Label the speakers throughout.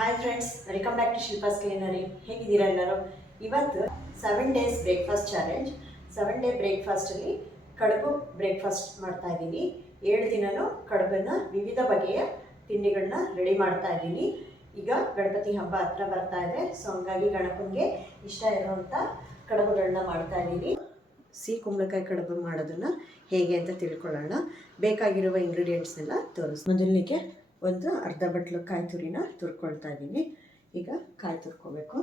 Speaker 1: Hi friends welcome back to Shilpa's culinary ಹೇಗಿದ್ದೀರಾ ಎಲ್ಲರೂ? ಇವತ್ತು seven days breakfast challenge seven day ಬ್ರೇಕ್ಫಾಸ್ಟಲ್ಲಿ ಕಡುಬು breakfast ಮಾಡ್ತಾ ಇದ್ದೀನಿ. ಏಳು ದಿನನೂ ಕಡುಬನ್ನು ವಿವಿಧ ಬಗೆಯ ತಿಂಡಿಗಳನ್ನ ರೆಡಿ ಮಾಡ್ತಾ ಇದ್ದೀನಿ. ಈಗ ಗಣಪತಿ ಹಬ್ಬ ಹತ್ರ ಬರ್ತಾ ಇದೆ. ಸೊ ಹಂಗಾಗಿ ಗಣಪನಿಗೆ ಇಷ್ಟ ಇರುವಂಥ ಕಡುಬುಗಳನ್ನ ಮಾಡ್ತಾ ಇದ್ದೀನಿ. ಸಿಹಿ ಕುಂಬಳಕಾಯಿ ಕಡುಬು ಮಾಡೋದನ್ನು ಹೇಗೆ ಅಂತ ತಿಳ್ಕೊಳ್ಳೋಣ. ಬೇಕಾಗಿರುವ ಇಂಗ್ರೀಡಿಯೆಂಟ್ಸ್ನೆಲ್ಲ ತೋರಿಸ್ ಮೊದಲನಿಗೆ ಒಂದು ಅರ್ಧ ಬಟ್ಲು ಕಾಯಿ ತುರಿನ ತುರ್ಕೊಳ್ತಾ ಇದ್ದೀನಿ. ಈಗ ಕಾಯಿ ತುರ್ಕೋಬೇಕು.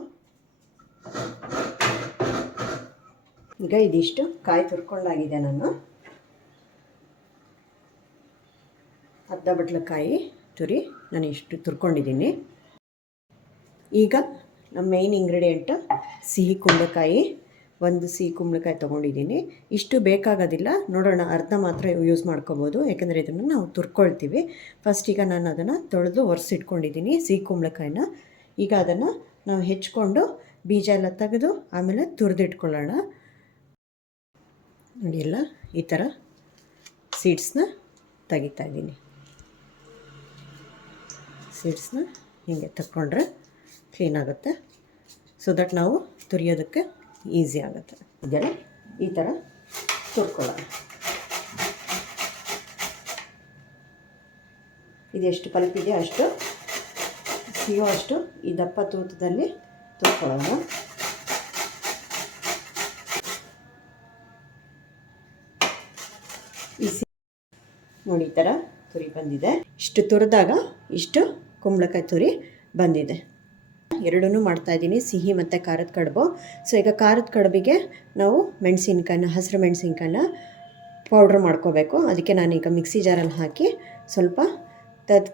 Speaker 1: ಈಗ ಇದಿಷ್ಟು ಕಾಯಿ ತುರ್ಕೊಂಡಾಗಿದೆ ನಾನು. ಅರ್ಧ ಬಟ್ಲು ಕಾಯಿ ತುರಿ ನಾನು ಇಷ್ಟು ತುರ್ಕೊಂಡಿದ್ದೀನಿ. ಈಗ ನಮ್ಮ ಮೇಯ್ನ್ ಇಂಗ್ರೀಡಿಯೆಂಟ್ ಸಿಹಿ ಕುಂಬಳಕಾಯಿ. ಒಂದು ಸಿಹಿ ಕುಂಬಳಕಾಯಿ ತೊಗೊಂಡಿದ್ದೀನಿ. ಇಷ್ಟು ಬೇಕಾಗೋದಿಲ್ಲ. ನೋಡೋಣ, ಅರ್ಧ ಮಾತ್ರ ಯೂಸ್ ಮಾಡ್ಕೋಬೋದು. ಯಾಕಂದರೆ ಇದನ್ನು ನಾವು ತುರ್ಕೊಳ್ತೀವಿ. ಫಸ್ಟ್ ಈಗ ನಾನು ಅದನ್ನು ತೊಳೆದು ಒರೆಸಿಟ್ಕೊಂಡಿದ್ದೀನಿ ಸಿಹಿ ಕುಂಬಳಕಾಯಿನ. ಈಗ ಅದನ್ನು ನಾವು ಹೆಚ್ಕೊಂಡು ಬೀಜ ಎಲ್ಲ ತೆಗೆದು ಆಮೇಲೆ ತುರಿದಿಟ್ಕೊಳ್ಳೋಣ. ನೋಡಿ ಎಲ್ಲ, ಈ ಥರ ಸೀಡ್ಸ್ನ ತೆಗಿತಾ ಇದ್ದೀನಿ. ಸೀಡ್ಸ್ನ ಹೀಗೆ ತಕ್ಕೊಂಡ್ರೆ ಕ್ಲೀನ್ ಆಗುತ್ತೆ. ಸೊ ದಟ್ ನಾವು ತುರಿಯೋದಕ್ಕೆ ಈಸಿ ಆಗುತ್ತೆ. ಇದನ್ನು ಈ ಥರ ತುರ್ಕೊಳ್ಳೋಣ ಇದೆಷ್ಟು ಪಲ್ಪ್ ಇದೆ ಅಷ್ಟು ಸಿಯೋ ಅಷ್ಟು ಈ ದಪ್ಪ ತೂತದಲ್ಲಿ ತುರ್ಕೊಳ್ಳೋಣ ನೋಡಿ ಈ ಥರ ತುರಿ ಬಂದಿದೆ. ಇಷ್ಟು ತುರಿದಾಗ ಇಷ್ಟು ಕುಂಬಳಕಾಯಿ ತುರಿ ಬಂದಿದೆ. ಎರಡೂ ಮಾಡ್ತಾಯಿದ್ದೀನಿ ಸಿಹಿ ಮತ್ತು ಖಾರದ ಕಡುಬು. ಸೊ ಈಗ ಖಾರದ ಕಡುಬಿಗೆ ನಾವು ಮೆಣಸಿನ್ಕಾಯಿನ, ಹಸಿರು ಮೆಣಸಿನ್ಕಾಯಿನ ಪೌಡ್ರ್ ಮಾಡ್ಕೋಬೇಕು. ಅದಕ್ಕೆ ನಾನೀಗ ಮಿಕ್ಸಿ ಜಾರಲ್ಲಿ ಹಾಕಿ ಸ್ವಲ್ಪ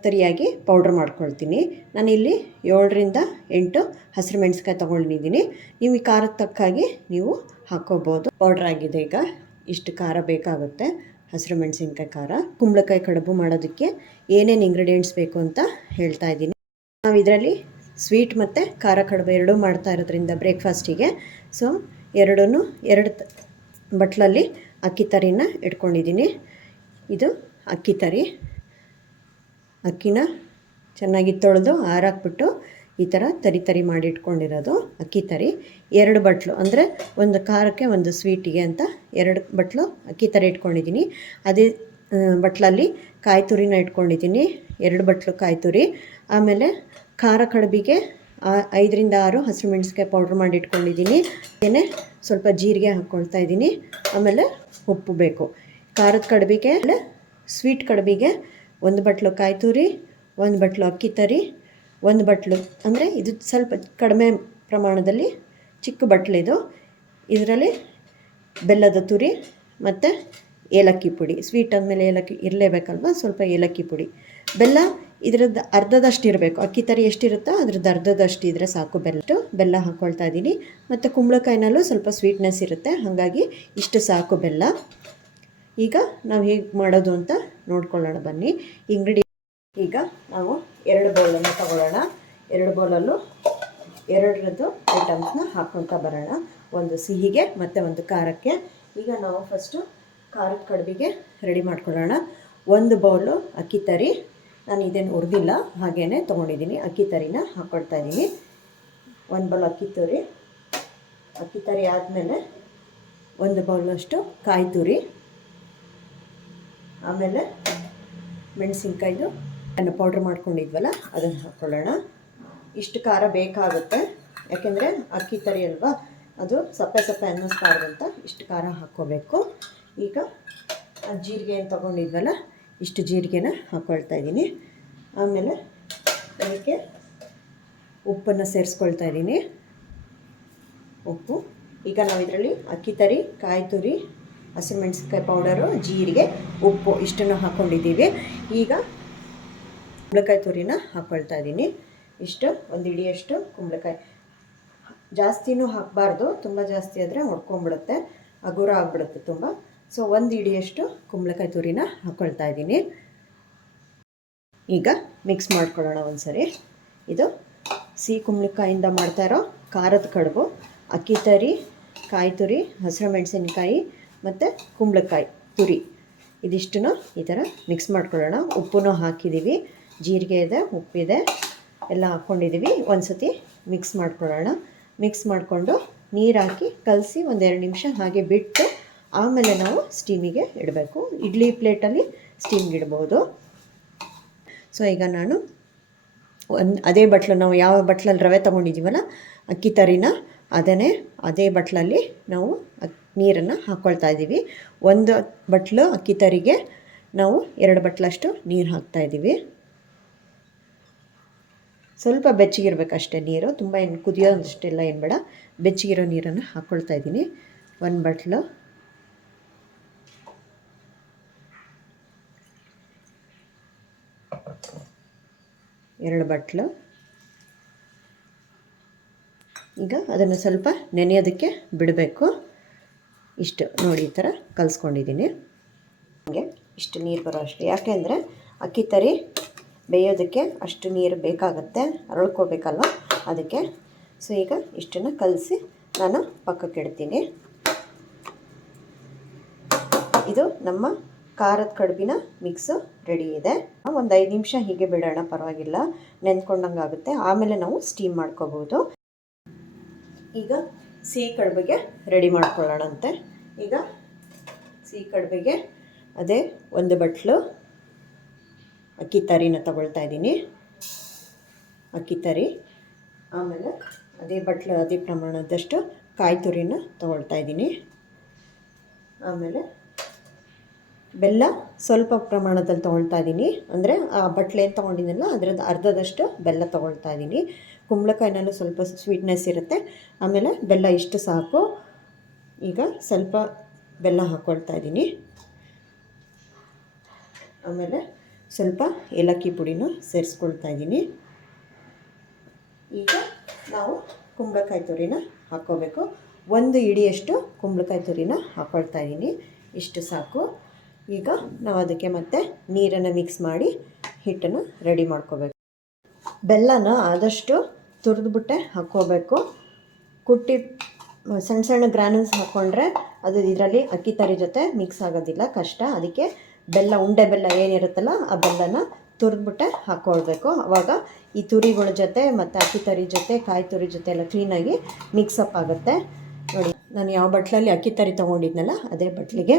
Speaker 1: ತರಿಯಾಗಿ ಪೌಡ್ರ್ ಮಾಡ್ಕೊಳ್ತೀನಿ. ನಾನಿಲ್ಲಿ ಏಳರಿಂದ ಎಂಟು ಹಸಿರು ಮೆಣಸಿನ್ಕಾಯಿ ತೊಗೊಂಡಿದ್ದೀನಿ. ನೀವು ಈ ಖಾರದ ತಕ್ಕಾಗಿ ನೀವು ಹಾಕ್ಕೋಬೋದು ಪೌಡ್ರ್ ಆಗಿದೆ ಈಗ. ಇಷ್ಟು ಖಾರ ಬೇಕಾಗುತ್ತೆ ಹಸಿರು ಮೆಣಸಿನ್ಕಾಯಿ ಖಾರ. ಕುಂಬಳಕಾಯಿ ಕಡುಬು ಮಾಡೋದಕ್ಕೆ ಏನೇನು ಇಂಗ್ರೀಡಿಯೆಂಟ್ಸ್ ಬೇಕು ಅಂತ ಹೇಳ್ತಾ ಇದ್ದೀನಿ. ನಾವು ಇದರಲ್ಲಿ ಸ್ವೀಟ್ ಮತ್ತು ಖಾರ ಕಡುಬು ಎರಡೂ ಮಾಡ್ತಾ ಇರೋದ್ರಿಂದ ಬ್ರೇಕ್ಫಾಸ್ಟಿಗೆ ಸೊ ಎರಡೂ ಎರಡು ಬಟ್ಲಲ್ಲಿ ಅಕ್ಕಿ ತರಿನ ಇಟ್ಕೊಂಡಿದ್ದೀನಿ ಇದು ಅಕ್ಕಿ ತರಿ. ಅಕ್ಕಿನ ಚೆನ್ನಾಗಿ ತೊಳೆದು ಆರಾಕ್ಬಿಟ್ಟು ಈ ಥರ ತರಿ ತರಿ ಮಾಡಿ ಇಟ್ಕೊಂಡಿರೋದು ಅಕ್ಕಿ ತರಿ. ಎರಡು ಬಟ್ಲು, ಅಂದರೆ ಒಂದು ಖಾರಕ್ಕೆ ಒಂದು ಸ್ವೀಟಿಗೆ ಅಂತ ಎರಡು ಬಟ್ಲು ಅಕ್ಕಿ ತರಿ ಇಟ್ಕೊಂಡಿದ್ದೀನಿ ಅದೇ ಬಟ್ಲಲ್ಲಿ ಕಾಯಿ ತುರಿನ ಇಟ್ಕೊಂಡಿದ್ದೀನಿ ಎರಡು ಬಟ್ಲು ಕಾಯಿ ತುರಿ. ಆಮೇಲೆ ಖಾರ ಕಡುಬಿಗೆ ಐದರಿಂದ ಆರು ಹಸಿರು ಮೆಣಸಿಕಾಯಿ ಪೌಡ್ರ್ ಮಾಡಿ ಇಟ್ಕೊಂಡಿದ್ದೀನಿ. ಏನೇ ಸ್ವಲ್ಪ ಜೀರಿಗೆ ಹಾಕ್ಕೊಳ್ತಾ ಇದ್ದೀನಿ. ಆಮೇಲೆ ಉಪ್ಪು ಬೇಕು. ಖಾರದ ಕಡುಬಿಗೆ ಸ್ವೀಟ್ ಕಡುಬಿಗೆ ಒಂದು ಬಟ್ಲು ಕಾಯಿ ತುರಿ, ಒಂದು ಬಟ್ಲು ಅಕ್ಕಿ ತರಿ, ಒಂದು ಬಟ್ಲು, ಅಂದರೆ ಇದು ಸ್ವಲ್ಪ ಕಡಿಮೆ ಪ್ರಮಾಣದಲ್ಲಿ ಚಿಕ್ಕ ಬಟ್ಲಿದು ಇದರಲ್ಲಿ ಬೆಲ್ಲದ ತುರಿ ಮತ್ತು ಏಲಕ್ಕಿ ಪುಡಿ. ಸ್ವೀಟ್ ಅಂದಮೇಲೆ ಏಲಕ್ಕಿ ಇರಲೇಬೇಕಲ್ವ? ಸ್ವಲ್ಪ ಏಲಕ್ಕಿ ಪುಡಿ. ಬೆಲ್ಲ ಇದ್ರದ್ದು ಅರ್ಧದಷ್ಟು ಇರಬೇಕು. ಅಕ್ಕಿ ತರಿ ಎಷ್ಟಿರುತ್ತೋ ಅದ್ರದ್ದು ಅರ್ಧದಷ್ಟು ಇದ್ದರೆ ಸಾಕು. ಬೆಲ್ಲ ಬೆಲ್ಲ ಹಾಕ್ಕೊಳ್ತಾ ಇದ್ದೀನಿ. ಮತ್ತು ಕುಂಬಳಕಾಯಿನಲ್ಲೂ ಸ್ವಲ್ಪ ಸ್ವೀಟ್ನೆಸ್ ಇರುತ್ತೆ. ಹಾಗಾಗಿ ಇಷ್ಟು ಸಾಕು ಬೆಲ್ಲ. ಈಗ ನಾವು ಹೇಗೆ ಮಾಡೋದು ಅಂತ ನೋಡ್ಕೊಳ್ಳೋಣ ಬನ್ನಿ. ಇಂಗ್ರೀಡಿಯ ಈಗ ನಾವು ಎರಡು ಬೌಲನ್ನು ತಗೊಳ್ಳೋಣ. ಎರಡು ಬೌಲಲ್ಲೂ ಎರಡರದ್ದು ಐಟಮ್ಸ್ನ ಹಾಕ್ಕೊಳ್ತಾ ಬರೋಣ. ಒಂದು ಸಿಹಿಗೆ ಮತ್ತು ಒಂದು ಖಾರಕ್ಕೆ. ಈಗ ನಾವು ಫಸ್ಟು ಖಾರದ ಕಡುಬಿಗೆ ರೆಡಿ ಮಾಡ್ಕೊಳ್ಳೋಣ. ಒಂದು ಬೌಲು ಅಕ್ಕಿ ತರಿ. ನಾನು ಇದೇನು ಹುರಿದಿಲ್ಲ ಹಾಗೇ ತೊಗೊಂಡಿದ್ದೀನಿ ಅಕ್ಕಿ ತರಿನ ಹಾಕ್ಕೊಳ್ತಾ ಇದ್ದೀನಿ ಒಂದು ಬೌಲ್ ಅಕ್ಕಿ ತುರಿ. ಅಕ್ಕಿ ತರಿ ಆದಮೇಲೆ ಒಂದು ಬೌಲಷ್ಟು ಕಾಯಿ ತುರಿ. ಆಮೇಲೆ ಮೆಣಸಿನ್ಕಾಯ್ದು ಅದನ್ನು ಪೌಡ್ರ್ ಮಾಡ್ಕೊಂಡಿದ್ವಲ್ಲ, ಅದನ್ನು ಹಾಕ್ಕೊಳ್ಳೋಣ ಇಷ್ಟು ಖಾರ ಬೇಕಾಗುತ್ತೆ. ಯಾಕೆಂದರೆ ಅಕ್ಕಿ ತರಿ ಅಲ್ವಾ, ಅದು ಸಪ್ಪೆ ಸಪ್ಪೆ ಅನ್ನಿಸ್ಬಾರ್ದು ಅಂತ ಇಷ್ಟು ಖಾರ ಹಾಕ್ಕೋಬೇಕು. ಈಗ ಜೀರಿಗೆ ಏನು ತೊಗೊಂಡಿದ್ವಲ್ಲ ಇಷ್ಟು ಜೀರಿಗೆನ ಹಾಕ್ಕೊಳ್ತಾ ಇದ್ದೀನಿ. ಆಮೇಲೆ ಅದಕ್ಕೆ ಉಪ್ಪನ್ನು ಸೇರಿಸ್ಕೊಳ್ತಾ ಇದ್ದೀನಿ. ಉಪ್ಪು. ಈಗ ನಾವು ಇದರಲ್ಲಿ ಅಕ್ಕಿ ತರಿ, ಕಾಯಿ ತುರಿ ಹಸಿಮೆಣಸಿನ್ಕಾಯಿ ಪೌಡರು, ಜೀರಿಗೆ, ಉಪ್ಪು ಇಷ್ಟನ್ನು ಹಾಕ್ಕೊಂಡಿದ್ದೀವಿ ಈಗ ಕುಂಬಳಕಾಯಿ ತುರಿನ ಹಾಕ್ಕೊಳ್ತಾ ಇದ್ದೀನಿ. ಇಷ್ಟು, ಒಂದು ಇಡಿಯಷ್ಟು ಕುಂಬಳಕಾಯಿ. ಜಾಸ್ತಿನೂ ಹಾಕಬಾರ್ದು. ತುಂಬ ಜಾಸ್ತಿ ಆದರೆ ಹೊಡ್ಕೊಂಬಿಡುತ್ತೆ ಹಗುರ ಆಗಿಬಿಡುತ್ತೆ ತುಂಬ. ಸೊ ಒಂದು ಇಡಿಯಷ್ಟು ಕುಂಬಳಕಾಯಿ ತುರಿನ ಹಾಕ್ಕೊಳ್ತಾ ಇದ್ದೀನಿ. ಈಗ ಮಿಕ್ಸ್ ಮಾಡ್ಕೊಳ್ಳೋಣ ಒಂದು ಸರಿ ಇದು ಸಿಹಿ ಕುಂಬಳಕಾಯಿಂದ ಮಾಡ್ತಾ ಇರೋ ಖಾರದ ಕಡುಬು, ಅಕ್ಕಿ ತರಿ, ಕಾಯಿ ತುರಿ, ಹಸಿರು ಮೆಣಸಿನಕಾಯಿ ಮತ್ತು ಕುಂಬಳಕಾಯಿ ತುರಿ. ಇದಿಷ್ಟನ್ನು ಈ ಥರ ಮಿಕ್ಸ್ ಮಾಡ್ಕೊಳ್ಳೋಣ. ಉಪ್ಪನ್ನು ಹಾಕಿದ್ದೀವಿ ಜೀರಿಗೆ ಇದೆ ಉಪ್ಪಿದೆ ಎಲ್ಲ ಹಾಕ್ಕೊಂಡಿದ್ದೀವಿ ಒಂದು ಸತಿ ಮಿಕ್ಸ್ ಮಾಡ್ಕೊಳ್ಳೋಣ. ಮಿಕ್ಸ್ ಮಾಡಿಕೊಂಡು ನೀರು ಹಾಕಿ ಕಲಸಿ ಒಂದೆರಡು ನಿಮಿಷ ಹಾಗೆ ಬಿಟ್ಟು ಆಮೇಲೆ ನಾವು ಸ್ಟೀಮಿಗೆ ಇಡಬೇಕು. ಇಡ್ಲಿ ಪ್ಲೇಟಲ್ಲಿ ಸ್ಟೀಮ್ಗೆ ಇಡ್ಬೋದು. ಸೊ ಈಗ ನಾನು ಒಂದು, ಅದೇ ಬಟ್ಲು, ನಾವು ಯಾವ ಬಟ್ಲಲ್ಲಿ ರವೆ ತೊಗೊಂಡಿದ್ದೀವಲ್ಲ ಅಕ್ಕಿ ತರಿನ, ಅದನ್ನೇ ಅದೇ ಬಟ್ಲಲ್ಲಿ ನಾವು ನೀರನ್ನು ಹಾಕ್ಕೊಳ್ತಾ ಇದ್ದೀವಿ. ಒಂದು ಬಟ್ಲು ಅಕ್ಕಿ ತರಿಗೆ ನಾವು ಎರಡು ಬಟ್ಲಷ್ಟು ನೀರು ಹಾಕ್ತಾ ಇದ್ದೀವಿ. ಸ್ವಲ್ಪ ಬೆಚ್ಚಗಿರ್ಬೇಕಷ್ಟೇ ನೀರು, ತುಂಬ ಏನು ಕುದಿಯೋದಷ್ಟೆಲ್ಲ ಏನು ಬೇಡ. ಬೆಚ್ಚಗಿರೋ ನೀರನ್ನು ಹಾಕ್ಕೊಳ್ತಾ ಇದ್ದೀನಿ. ಒಂದು ಬಟ್ಲು ಎರಡು ಬಟ್ಲು. ಈಗ ಅದನ್ನು ಸ್ವಲ್ಪ ನೆನೆಯೋದಕ್ಕೆ ಬಿಡಬೇಕು. ಇಷ್ಟು ನೋಡಿ ಈ ಥರ ಕಲಿಸ್ಕೊಂಡಿದ್ದೀನಿ. ಹಾಗೆ ಇಷ್ಟು ನೀರು ಬರೋ ಅಷ್ಟು. ಯಾಕೆಂದರೆ ಅಕ್ಕಿ ತರಿ ಬೇಯೋದಕ್ಕೆ ಅಷ್ಟು ನೀರು ಬೇಕಾಗುತ್ತೆ. ಅರಳ್ಕೋಬೇಕಲ್ವ ಅದಕ್ಕೆ. ಸೊ, ಈಗ ಇಷ್ಟನ್ನು ಕಲಸಿ ನಾನು ಪಕ್ಕಕ್ಕೆ ಇಡ್ತೀನಿ ಇದು ನಮ್ಮ ಖಾರದ ಕಡುಬಿನ ಮಿಕ್ಸು ರೆಡಿ ಇದೆ. ಒಂದು ಐದು ನಿಮಿಷ ಹೀಗೆ ಬಿಡೋಣ, ಪರವಾಗಿಲ್ಲ. ನೆನ್ಕೊಂಡಂಗೆ ಆಗುತ್ತೆ. ಆಮೇಲೆ ನಾವು ಸ್ಟೀಮ್ ಮಾಡ್ಕೋಬೋದು. ಈಗ ಸಿಹಿ ಕಡುಬಿಗೆ ರೆಡಿ ಮಾಡ್ಕೊಳ್ಳೋಣಂತೆ. ಈಗ ಸಿಹಿ ಕಡುಬಿಗೆ ಅದೇ ಒಂದು ಬಟ್ಲು ಅಕ್ಕಿ ತರಿನ ತಗೊಳ್ತಾ ಇದ್ದೀನಿ. ಅಕ್ಕಿ ತರಿ. ಆಮೇಲೆ ಅದೇ ಬಟ್ಲು ಅದೇ ಪ್ರಮಾಣದಷ್ಟು ಕಾಯಿ ತುರಿನ ತಗೊಳ್ತಾ ಇದ್ದೀನಿ. ಆಮೇಲೆ ಬೆಲ್ಲ ಸ್ವಲ್ಪ ಪ್ರಮಾಣದಲ್ಲಿ ತೊಗೊಳ್ತಾ ಇದ್ದೀನಿ. ಅಂದರೆ ಆ ಬಟ್ಲೆ ಏನು ತೊಗೊಂಡಿದ್ದೀನಲ್ಲ, ಅದರದ್ದು ಅರ್ಧದಷ್ಟು ಬೆಲ್ಲ ತೊಗೊಳ್ತಾ ಇದ್ದೀನಿ. ಕುಂಬಳಕಾಯಿನಲ್ಲೂ ಸ್ವಲ್ಪ ಸ್ವೀಟ್ನೆಸ್ ಇರುತ್ತೆ. ಆಮೇಲೆ ಬೆಲ್ಲ ಇಷ್ಟು ಸಾಕು. ಈಗ ಸ್ವಲ್ಪ ಬೆಲ್ಲ ಹಾಕ್ಕೊಳ್ತಾ ಇದ್ದೀನಿ. ಆಮೇಲೆ ಸ್ವಲ್ಪ ಏಲಕ್ಕಿ ಪುಡಿನೂ ಸೇರಿಸ್ಕೊಳ್ತಾ ಇದ್ದೀನಿ. ಈಗ ನಾವು ಕುಂಬಳಕಾಯಿ ತುರಿನ ಹಾಕ್ಕೋಬೇಕು. ಒಂದು ಇಡಿಯಷ್ಟು ಕುಂಬಳಕಾಯಿ ತುರಿನ ಹಾಕ್ಕೊಳ್ತಾ ಇದ್ದೀನಿ. ಇಷ್ಟು ಸಾಕು. ಈಗ ನಾವು ಅದಕ್ಕೆ ಮತ್ತೆ ನೀರನ್ನು ಮಿಕ್ಸ್ ಮಾಡಿ ಹಿಟ್ಟನ್ನು ರೆಡಿ ಮಾಡ್ಕೋಬೇಕು. ಬೆಲ್ಲನ ಆದಷ್ಟು ತುರಿದ್ಬಿಟ್ಟೆ ಹಾಕ್ಕೋಬೇಕು. ಕುಟ್ಟಿ ಸಣ್ಣ ಸಣ್ಣ ಗ್ರಾನಲ್ಸ್ ಹಾಕ್ಕೊಂಡ್ರೆ ಅದು ಇದರಲ್ಲಿ ಅಕ್ಕಿ ತರಿ ಜೊತೆ ಮಿಕ್ಸ್ ಆಗೋದಿಲ್ಲ, ಕಷ್ಟ. ಅದಕ್ಕೆ ಬೆಲ್ಲ, ಉಂಡೆ ಬೆಲ್ಲ ಏನಿರುತ್ತಲ್ಲ ಆ ಬೆಲ್ಲನ ತುರಿದ್ಬಿಟ್ಟೆ ಹಾಕ್ಕೊಳ್ಬೇಕು ಆವಾಗ ಈ ತುರಿಗಳ ಜೊತೆ ಮತ್ತು ಅಕ್ಕಿ ತರಿ ಜೊತೆ, ಕಾಯಿ ತುರಿ ಜೊತೆ ಎಲ್ಲ ಕ್ಲೀನಾಗಿ ಮಿಕ್ಸಪ್ ಆಗುತ್ತೆ. ನೋಡಿ, ನಾನು ಯಾವ ಬಟ್ಲಲ್ಲಿ ಅಕ್ಕಿ ತರಿ ತೊಗೊಂಡಿದ್ನಲ್ಲ, ಅದೇ ಬಟ್ಲಿಗೆ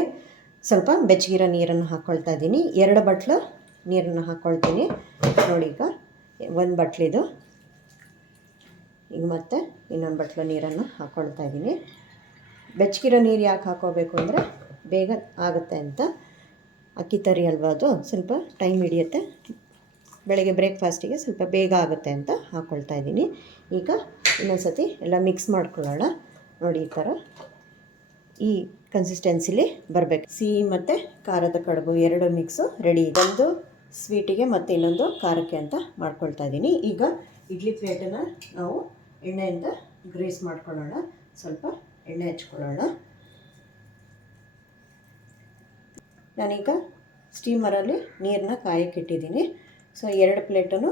Speaker 1: ಸ್ವಲ್ಪ ಬೆಚ್ಚಗಿರೋ ನೀರನ್ನು ಹಾಕ್ಕೊಳ್ತಾ ಇದ್ದೀನಿ. ಎರಡು ಬಟ್ಲು ನೀರನ್ನು ಹಾಕ್ಕೊಳ್ತೀನಿ ನೋಡಿ ಈಗ, ಒಂದು ಬಟ್ಲಿದು. ಈಗ ಮತ್ತೆ ಇನ್ನೊಂದು ಬಟ್ಲು ನೀರನ್ನು ಹಾಕ್ಕೊಳ್ತಾ ಇದ್ದೀನಿ. ಬೆಚ್ಚಗಿರೋ ನೀರು ಯಾಕೆ ಹಾಕೋಬೇಕು ಅಂದರೆ ಬೇಗ ಆಗುತ್ತೆ ಅಂತ. ಅಕ್ಕಿ ತರಿ ಅಲ್ವಾ ಅದು? ಸ್ವಲ್ಪ ಟೈಮ್ ಹಿಡಿಯುತ್ತೆ. ಬೆಳಗ್ಗೆ ಬ್ರೇಕ್ಫಾಸ್ಟಿಗೆ ಸ್ವಲ್ಪ ಬೇಗ ಆಗುತ್ತೆ ಅಂತ ಹಾಕ್ಕೊಳ್ತಾ ಇದ್ದೀನಿ. ಈಗ ಇನ್ನೊಂದು ಸತಿ ಎಲ್ಲ ಮಿಕ್ಸ್ ಮಾಡ್ಕೊಳ್ಳೋಣ. ನೋಡಿ ಈ ಥರ ಈ ಕನ್ಸಿಸ್ಟೆನ್ಸಿಲಿ ಬರಬೇಕು. ಸಿಹಿ ಮತ್ತು ಖಾರದ ಕಡುಬು ಎರಡು ಮಿಕ್ಸು ರೆಡಿ ಇದೆ ಒಂದು ಸ್ವೀಟಿಗೆ ಮತ್ತು ಇನ್ನೊಂದು ಖಾರಕ್ಕೆ ಅಂತ ಮಾಡ್ಕೊಳ್ತಾ ಇದ್ದೀನಿ ಈಗ ಇಡ್ಲಿ ಪ್ಲೇಟನ್ನು ನಾವು ಎಣ್ಣೆಯಿಂದ ಗ್ರೀಸ್ ಮಾಡ್ಕೊಳ್ಳೋಣ. ಸ್ವಲ್ಪ ಎಣ್ಣೆ ಹಚ್ಕೊಳ್ಳೋಣ. ನಾನೀಗ ಸ್ಟೀಮರಲ್ಲಿ ನೀರನ್ನ ಕಾಯಕ್ಕೆ ಇಟ್ಟಿದ್ದೀನಿ. ಸೊ ಎರಡು ಪ್ಲೇಟನ್ನು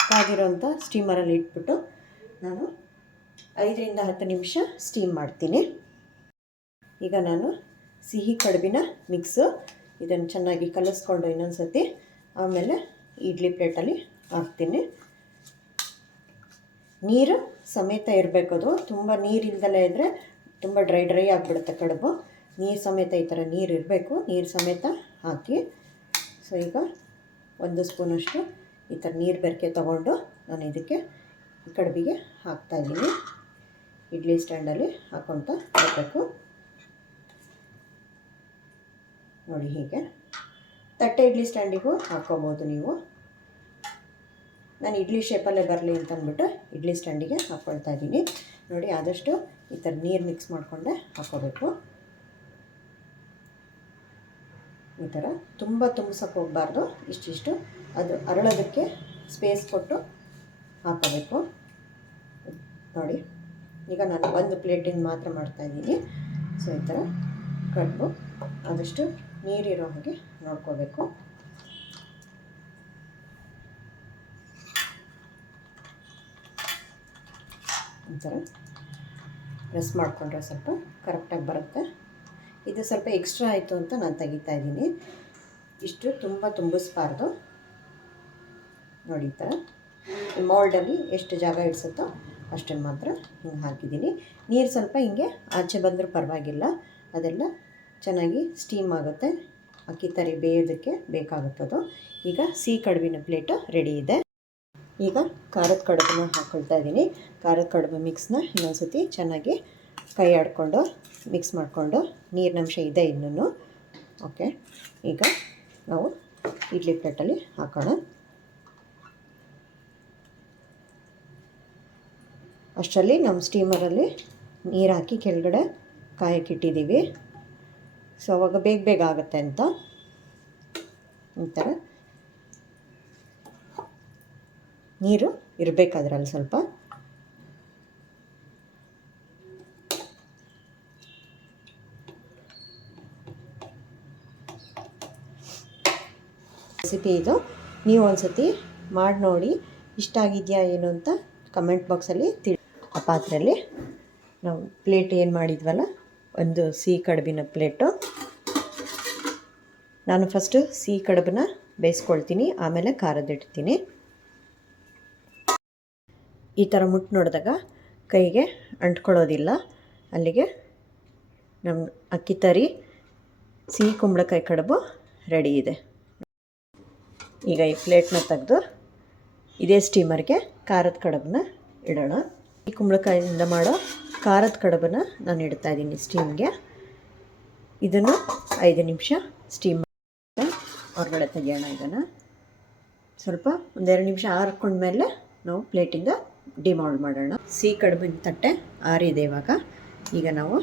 Speaker 1: ಕಾಗಿರೋಂಥ ಸ್ಟೀಮರಲ್ಲಿ ಇಟ್ಬಿಟ್ಟು ನಾನು ಐದರಿಂದ ಹತ್ತು ನಿಮಿಷ ಸ್ಟೀಮ್ ಮಾಡ್ತೀನಿ. ಈಗ ನಾನು ಸಿಹಿ ಕಡುಬಿನ ಮಿಕ್ಸು ಇದನ್ನು ಚೆನ್ನಾಗಿ ಕಲಿಸ್ಕೊಂಡು ಇನ್ನೊಂದು ಸತಿ ಆಮೇಲೆ ಇಡ್ಲಿ ಪ್ಲೇಟಲ್ಲಿ ಹಾಕ್ತೀನಿ. ನೀರು ಸಮೇತ ಇರಬೇಕು ಅದು. ತುಂಬ ನೀರಿಲ್ದಲೇ ಇದ್ದರೆ ತುಂಬ ಡ್ರೈ ಡ್ರೈ ಆಗಿಬಿಡುತ್ತೆ ಕಡುಬು. ನೀರು ಸಮೇತ ಈ ಥರ ನೀರು ಇರಬೇಕು. ನೀರು ಸಮೇತ ಹಾಕಿ. ಸೊ ಈಗ ಒಂದು ಸ್ಪೂನಷ್ಟು ಈ ಥರ ನೀರು ಬೆರಕೆ ತೊಗೊಂಡು ನಾನು ಇದಕ್ಕೆ ಕಡುಬಿಗೆ ಹಾಕ್ತಾಯಿದ್ದೀನಿ ಇಡ್ಲಿ ಸ್ಟ್ಯಾಂಡಲ್ಲಿ ಹಾಕ್ಕೊತ ಬರಬೇಕು ನೋಡಿ ಹೀಗೆ. ತಟ್ಟೆ ಇಡ್ಲಿ ಸ್ಟ್ಯಾಂಡಿಗೂ ಹಾಕ್ಕೋಬೋದು ನೀವು. ನಾನು ಇಡ್ಲಿ ಶೇಪಲ್ಲೇ ಬರಲಿ ಅಂತ ಅಂದ್ಬಿಟ್ಟು ಇಡ್ಲಿ ಸ್ಟ್ಯಾಂಡಿಗೆ ಹಾಕ್ಕೊಳ್ತಾ ಇದ್ದೀನಿ. ನೋಡಿ ಆದಷ್ಟು ಈ ಥರ ನೀರು ಮಿಕ್ಸ್ ಮಾಡಿಕೊಂಡೆ ಹಾಕ್ಕೋಬೇಕು ಈ ಥರ ತುಂಬ ತುಂಬಿಸೋಕೆ ಹೋಗಬಾರ್ದು. ಇಷ್ಟಿಷ್ಟು ಅದು ಅರಳೋದಕ್ಕೆ ಸ್ಪೇಸ್ ಕೊಟ್ಟು ಹಾಕೋಬೇಕು. ನೋಡಿ, ಈಗ ನಾನು ಒಂದು ಪ್ಲೇಟಿಂದ ಮಾತ್ರ ಮಾಡ್ತಾಯಿದ್ದೀನಿ ಸೊ ಈ ಥರ ಕಡ್ಬು ಆದಷ್ಟು ನೀರಿರೋ ಹಾಗೆ ನೋಡ್ಕೋಬೇಕು. ಒಂಥರ ಥರ ಪ್ರೆಸ್ ಮಾಡಿಕೊಂಡ್ರೆ ಸ್ವಲ್ಪ ಕರೆಕ್ಟಾಗಿ ಬರುತ್ತೆ. ಇದು ಸ್ವಲ್ಪ ಎಕ್ಸ್ಟ್ರಾ ಆಯಿತು ಅಂತ ನಾನು ತೆಗಿತಾ ಇದ್ದೀನಿ. ಇಷ್ಟು ತುಂಬ ತುಂಬಿಸ್ಬಾರ್ದು. ನೋಡಿ ಈ ಥರ. ಮೋಲ್ಡಲ್ಲಿ ಎಷ್ಟು ಜಾಗ ಇಡ್ಸುತ್ತೋ ಅಷ್ಟನ್ನು ಮಾತ್ರ ಹಿಂಗೆ ಹಾಕಿದ್ದೀನಿ. ನೀರು ಸ್ವಲ್ಪ ಹಿಂಗೆ ಆಚೆ ಬಂದರೂ ಪರವಾಗಿಲ್ಲ. ಅದೆಲ್ಲ ಚೆನ್ನಾಗಿ ಸ್ಟೀಮ್ ಆಗುತ್ತೆ. ಅಕ್ಕಿ ತರಿ ಬೇಯೋದಕ್ಕೆ ಬೇಕಾಗುತ್ತದು. ಈಗ ಸಿಹಿ ಕಡುಬಿನ ಪ್ಲೇಟು ರೆಡಿ ಇದೆ. ಈಗ ಖಾರದ ಕಡುಬನ್ನ ಹಾಕ್ಕೊಳ್ತಾ ಇದ್ದೀನಿ. ಖಾರದ ಕಡುಬು ಮಿಕ್ಸ್ನ ಇನ್ನೊಂದು ಸತಿ ಚೆನ್ನಾಗಿ ಕೈ ಆಡಿಕೊಂಡು ಮಿಕ್ಸ್ ಮಾಡಿಕೊಂಡು ನೀರಿನಂಶ ಇದೆ ಇನ್ನೂ ಓಕೆ ಈಗ ನಾವು ಇಡ್ಲಿ ಪ್ಲೇಟಲ್ಲಿ ಹಾಕೋಣ. ಅಷ್ಟರಲ್ಲಿ ನಮ್ಮ ಸ್ಟೀಮರಲ್ಲಿ ನೀರು ಹಾಕಿ ಕೆಳಗಡೆ ಕಾಯಕ್ಕಿಟ್ಟಿದ್ದೀವಿ ಸೊ ಅವಾಗ ಬೇಗ ಬೇಗ ಆಗುತ್ತೆ ಅಂತ. ಈ ಥರ. ನೀರು ಇರಬೇಕಾದ್ರಲ್ಲಿ ಸ್ವಲ್ಪ. ರೆಸಿಪಿ ಇದು. ನೀವು ಒಂದ್ಸತಿ ಮಾಡಿ ನೋಡಿ. ಇಷ್ಟ ಆಗಿದೆಯಾ ಏನು ಅಂತ ಕಮೆಂಟ್ ಬಾಕ್ಸಲ್ಲಿ ತಿಳಿ. ಆ ಪಾತ್ರೆಯಲ್ಲಿ ನಾವು ಪ್ಲೇಟ್ ಏನು ಮಾಡಿದ್ವಲ್ಲ? ಒಂದು ಸಿಹಿ ಕಡುಬಿನ ಪ್ಲೇಟು. ನಾನು ಫಸ್ಟು ಸಿಹಿ ಕಡುಬನ್ನ ಬೇಯಿಸ್ಕೊಳ್ತೀನಿ, ಆಮೇಲೆ ಖಾರದಿಡ್ತೀನಿ ಈ ಥರ ಮುಟ್ಟು ನೋಡಿದಾಗ ಕೈಗೆ ಅಂಟ್ಕೊಳ್ಳೋದಿಲ್ಲ. ಅಲ್ಲಿಗೆ ನಮ್ಮ ಅಕ್ಕಿ ತರಿ ಸಿಹಿ ಕುಂಬಳಕಾಯಿ ಕಡುಬು ರೆಡಿ ಇದೆ. ಈಗ ಈ ಪ್ಲೇಟ್ನ ತೆಗೆದು, ಇದೇ ಸ್ಟೀಮರ್ಗೆ ಖಾರದ ಕಡುಬನ್ನ ಇಡೋಣ. ಈ ಕುಂಬಳಕಾಯಿಯಿಂದ ಮಾಡೋ ಖಾರದ ಕಡಬನ್ನು ನಾನು ಇಡ್ತಾ ಇದ್ದೀನಿ ಸ್ಟೀಮ್ಗೆ. ಇದನ್ನು ಐದು ನಿಮಿಷ ಸ್ಟೀಮ್ ಹೊರಗಡೆ ತೆಗೆಯೋಣ ಇದನ್ನು. ಸ್ವಲ್ಪ ಒಂದೆರಡು ನಿಮಿಷ ಆರ್ಕೊಂಡ್ಮೇಲೆ ನಾವು ಪ್ಲೇಟಿಂದ ಡಿಮೌಲ್ಡ್ ಮಾಡೋಣ. ಸಿಹಿ ಕಡುಬಿನ ತಟ್ಟೆ ಆರಿದೆ ಇವಾಗ. ಈಗ ನಾವು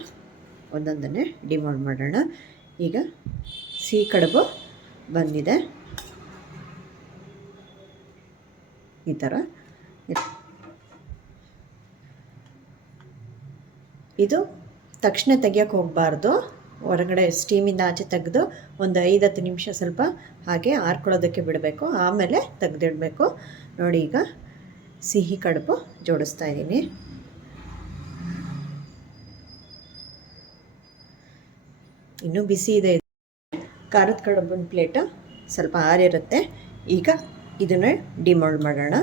Speaker 1: ಒಂದೊಂದನ್ನೇ ಡಿಮೌಲ್ಡ್ ಮಾಡೋಣ. ಈಗ ಸಿಹಿ ಕಡುಬು ಬಂದಿದೆ. ಈ ಥರ ಇದು ತಕ್ಷಣ ತೆಗಿಯೋಕೆ ಹೋಗಬಾರ್ದು. ಹೊರಗಡೆ ಸ್ಟೀಮಿಂದ ಆಚೆ ತೆಗೆದು ಒಂದು ಐದು ಹತ್ತು ನಿಮಿಷ ಸ್ವಲ್ಪ ಹಾಗೆ ಆರ್ಕೊಳ್ಳೋದಕ್ಕೆ ಬಿಡಬೇಕು. ಆಮೇಲೆ ತೆಗೆದಿಡಬೇಕು. ನೋಡಿ ಈಗ ಸಿಹಿ ಕಡುಬು ಜೋಡಿಸ್ತಾ ಇದ್ದೀನಿ. ಇನ್ನೂ ಬಿಸಿ ಇದೆ. ಖಾರದ ಕಡುಬಿನ ಪ್ಲೇಟು ಸ್ವಲ್ಪ ಆರಿರುತ್ತೆ. ಈಗ ಇದನ್ನು ಡಿಮೋಲ್ಡ್ ಮಾಡೋಣ.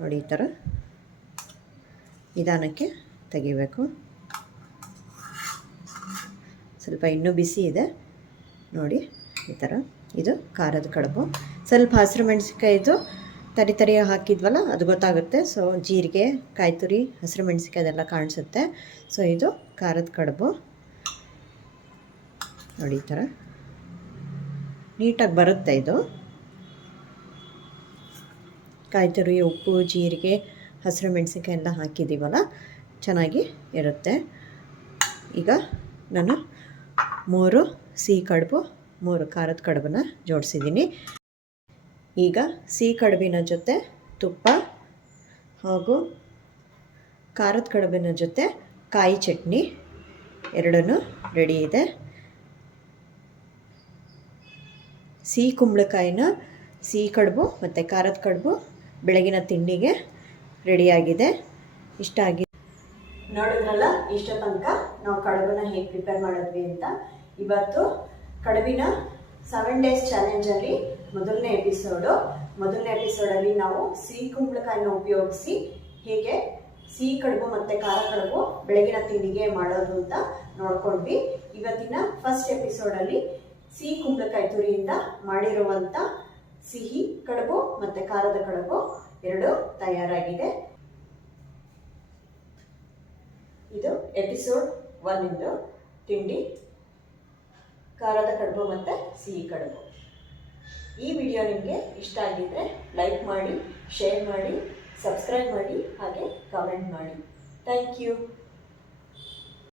Speaker 1: ನೋಡಿ ಈ ಥರ ನಿಧಾನಕ್ಕೆ ತೆಗಿಬೇಕು. ಸ್ವಲ್ಪ ಇನ್ನೂ ಬಿಸಿ ಇದೆ. ನೋಡಿ, ಈ ಥರ ಇದು ಖಾರದ ಕಡುಬು. ಸ್ವಲ್ಪ ಹಸಿರು ಮೆಣಸಿನ್ಕಾಯಿದು ತರಿ ತರಿ ಹಾಕಿದ್ವಲ್ಲ, ಅದು ಗೊತ್ತಾಗುತ್ತೆ. ಸೊ ಜೀರಿಗೆ ಕಾಯಿ ತುರಿ ಹಸಿರು ಮೆಣಸಿನ್ಕಾಯಿ ಅದೆಲ್ಲ ಕಾಣಿಸುತ್ತೆ. ಸೊ ಇದು ಖಾರದ ಕಡುಬು. ನೋಡಿ, ಈ ಥರ ನೀಟಾಗಿ ಬರುತ್ತೆ ಇದು. ಕಾಯಿ ತುರಿ ಉಪ್ಪು, ಜೀರಿಗೆ, ಹಸಿರು ಮೆಣಸಿನ್ಕಾಯಿ ಎಲ್ಲ ಹಾಕಿದ್ದೀವಲ್ಲ ಚೆನ್ನಾಗಿ ಇರುತ್ತೆ. ಈಗ ನಾನು ಮೂರು ಸಿಹಿ ಕಡುಬು, ಮೂರು ಖಾರದ ಕಡುಬನ್ನ ಜೋಡಿಸಿದ್ದೀನಿ. ಈಗ ಸಿಹಿ ಕಡುಬಿನ ಜೊತೆ ತುಪ್ಪ ಹಾಗೂ ಖಾರದ ಕಡುಬಿನ ಜೊತೆ ಕಾಯಿ ಚಟ್ನಿ ಎರಡನ್ನೂ ರೆಡಿ ಇದೆ. ಸಿಹಿ ಕುಂಬಳಕಾಯಿನ ಸಿಹಿ ಕಡುಬು ಮತ್ತು ಖಾರದ ಕಡುಬು ಬೆಳಗಿನ ತಿಂಡಿಗೆ ರೆಡಿಯಾಗಿದೆ. ಇಷ್ಟ ಆಗಿದೆ ನೋಡಿದ್ರಲ್ಲ, ಇಷ್ಟ ತನಕ ನಾವು ಕಡುಬನ್ನ ಹೇಗೆ ಪ್ರಿಪೇರ್ ಮಾಡಿದ್ವಿ ಅಂತ. ಇವತ್ತು ಕಡುಬಿನ ಸೆವೆನ್ ಡೇಸ್ ಚಾಲೆಂಜಲ್ಲಿ ಮೊದಲನೇ ಎಪಿಸೋಡು ಮೊದಲನೇ ಎಪಿಸೋಡಲ್ಲಿ ನಾವು ಸಿಹಿ ಕುಂಬಳಕಾಯಿನ ಉಪಯೋಗಿಸಿ ಹೇಗೆ ಸಿಹಿ ಕಡುಬು ಮತ್ತು ಖಾರ ಕಡುಬು ಬೆಳಗಿನ ತಿಂಡಿಗೆ ಮಾಡೋದು ಅಂತ ನೋಡ್ಕೊಂಡ್ವಿ. ಇವತ್ತಿನ ಫಸ್ಟ್ ಎಪಿಸೋಡಲ್ಲಿ ಸಿಹಿ ಕುಂಬಳಕಾಯಿ ತುರಿಯಿಂದ ಮಾಡಿರುವಂಥ ಸಿಹಿ ಕಡುಬು ಮತ್ತು ಖಾರದ ಕಡುಬು ಎರಡು ತಯಾರಾಗಿದೆ. ಇದು ಎಪಿಸೋಡ್ ಒಂದಿಂದು ತಿಂಡಿ, ಖಾರದ ಕಡುಬು ಮತ್ತು ಸಿಹಿ ಕಡುಬು. ಈ ವಿಡಿಯೋ ನಿಮಗೆ ಇಷ್ಟ ಆಗಿದ್ದರೆ ಲೈಕ್ ಮಾಡಿ ಶೇರ್ ಮಾಡಿ ಸಬ್ಸ್ಕ್ರೈಬ್ ಮಾಡಿ, ಹಾಗೆ ಕಮೆಂಟ್ ಮಾಡಿ. Thank you